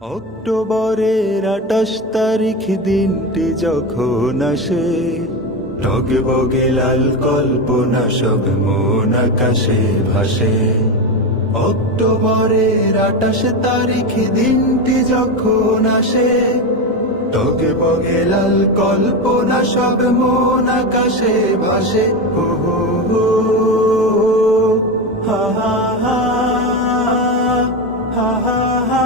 অক্টোবরের 28 তারিখ দিনটি যখন আসে, টগবগে লাল কল্পনা সব মন আকাশে ভাসে। অক্টোবরের 28 তারিখ দিনটি যখন আসে, টগবগে লাল কল্পনা সব মন আকাশে ভাসে। হো হো হো, হা হা হা, হা হা হা,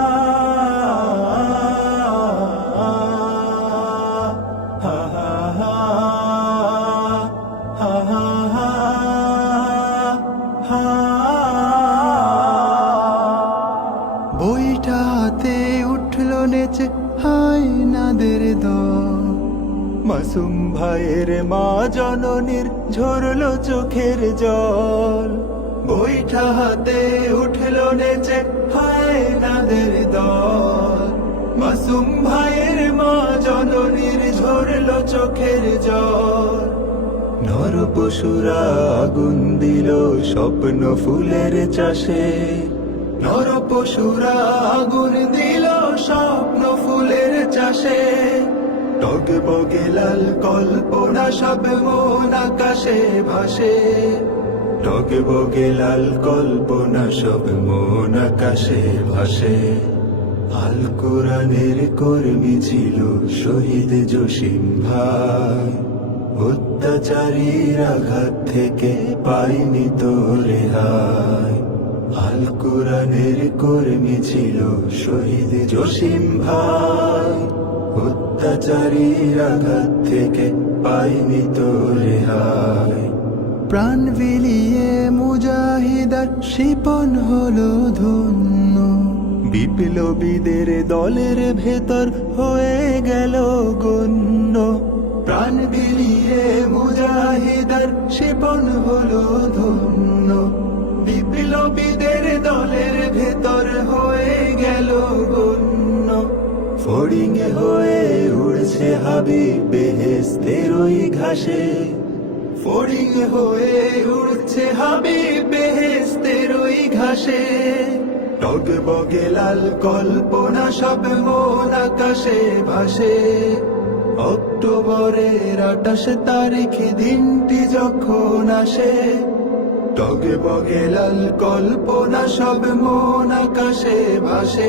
বইটা হাতে উঠল নেচে হায় নাদের দল, মাসুম ভাইয়ের মা জননীর ঝরলো চোখের জল। বইটা হাতে উঠল নেচে হায় নাদের দল, মাসুম ভাইয়ের মা জননীর ঝরলো চোখের জল। নর পশুরা আগুন দিল স্বপ্ন ফুলের চাষে, নর পশুরা আগুন দিল স্বপ্ন ফুলের চাষে। টগবগে লাল কল্পনা সব মন আকাশে ভাসে, টগবগে লাল কল্পনা সব মন আকাশে ভাসে। আল কোরআনের কর্মী ছিল শহীদ জসিম ভাই, অত্যাচারীর আঘাত থেকে পাইনি তো রেহাই। আল কোরআনের কর্মী ছিল শহীদ জসিম ভাই, অত্যাচারীর আঘাত থেকে পাইনি তো রেহাই। প্রাণ বিলিয়ে মুজাহিদার শিপন হলো ধন্য, বিপ্লবীদের দলের ভেতর হয়ে গেল গণ্য। প্রাণ বিলিয়ে মুজাহিদার শিপন হলো ধন্য, বিপ্লবীদের দলের ভেতর হয়ে গেল গণ্য। ফড়িং হয়ে উড়ছে হাবিব বেহেশতের ওই ঘাসে, ফড়িং হয়ে উড়ছে হাবিব বেহেশতের ওই ঘাসে। টগবগে লাল কল্পনা সব মন আকাশে ভাসে, অক্টোবরের 28 তারিখ দিনটি যখন আসে, টগবগে লাল কল্পনা সব মন আকাশে ভাসে।